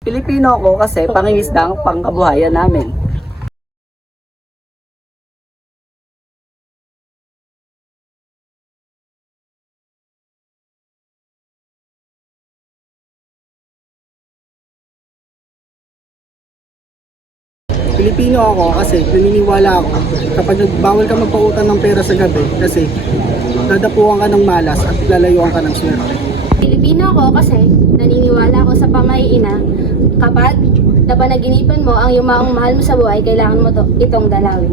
Pilipino ako kasi pangingisda ang pangkabuhayan namin. Pilipino ako kasi naniniwala ako kapag bawal ka magpautang ng pera sa gabi kasi dadapuan ka ng malas at lalayuan ka ng swerte. Pilipino ako kasi naniniwala ako sa pamaiina. Kapag napanaginipan mo ang yumaong mahal mo sa buhay, kailangan mo itong dalawin.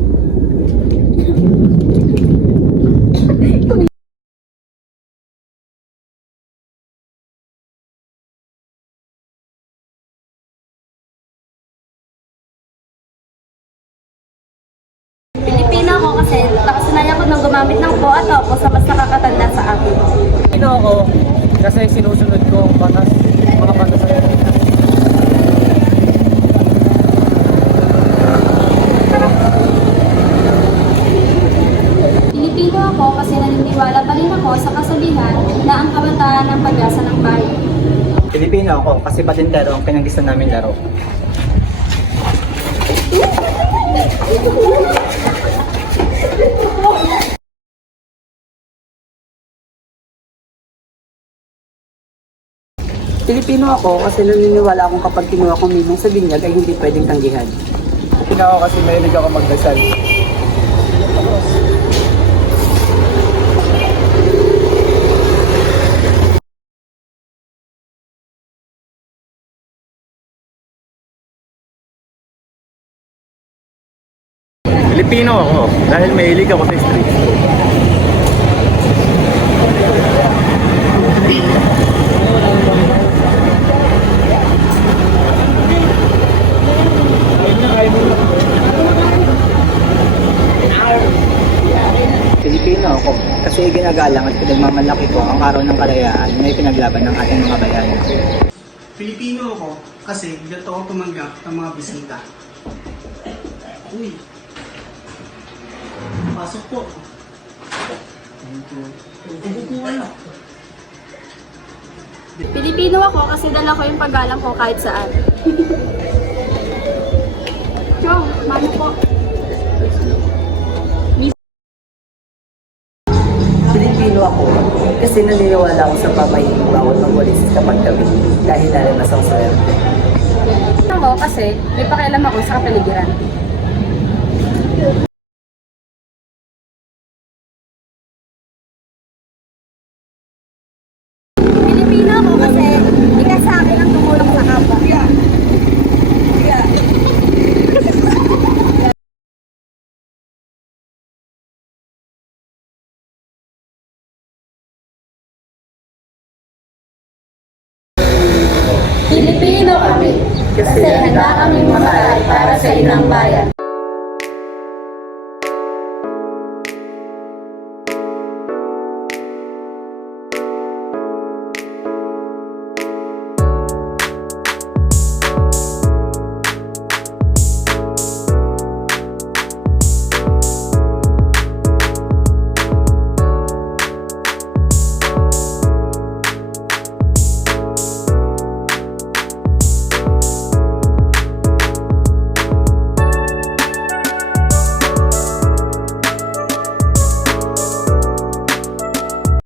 Pilipino ako kasi nakasanayan ko nang gumamit ng po at opo sa mas nakakatanda sa akin. Pilipino ako kasi sinusunod ko ang mga batas sa Pilipino ako kasi naniniwala pa rin ako sa kasabihan na ang kabataan ang pag-asa ng bayan. Pilipino ako kasi patintero ang pinag-gusto namin laro. Pilipino ako kasi naniniwala akong kapag kinuha kong minong sa binyag ay hindi pwedeng tanggihan. Pilipino ako kasi mahilig ako magdasal. Pilipino ako dahil mahilig ako sa street food. Pilipino ako kasi ginagalang at pinagmamalaki ko ang araw ng kalayaan na ipinaglaban ng ating mga bayan. Pilipino ako kasi gato ako tumanggap ng mga bisita. Uy, pasok po. Pilipino ako kasi dala ko yung paggalang ko kahit saan. Chong, mano po. Pilipino ako kasi naniniwala ako sa pamahiin bawal magwalis kapag gabi dahil lalanas ang swerte. Ako kasi may pakialam ako sa kapaligiran. Pilipino ako kasi ikas sa akin ang tumulong sa kapwa. Pilipino kami kasi handa kaming makaay para sa inang bayan.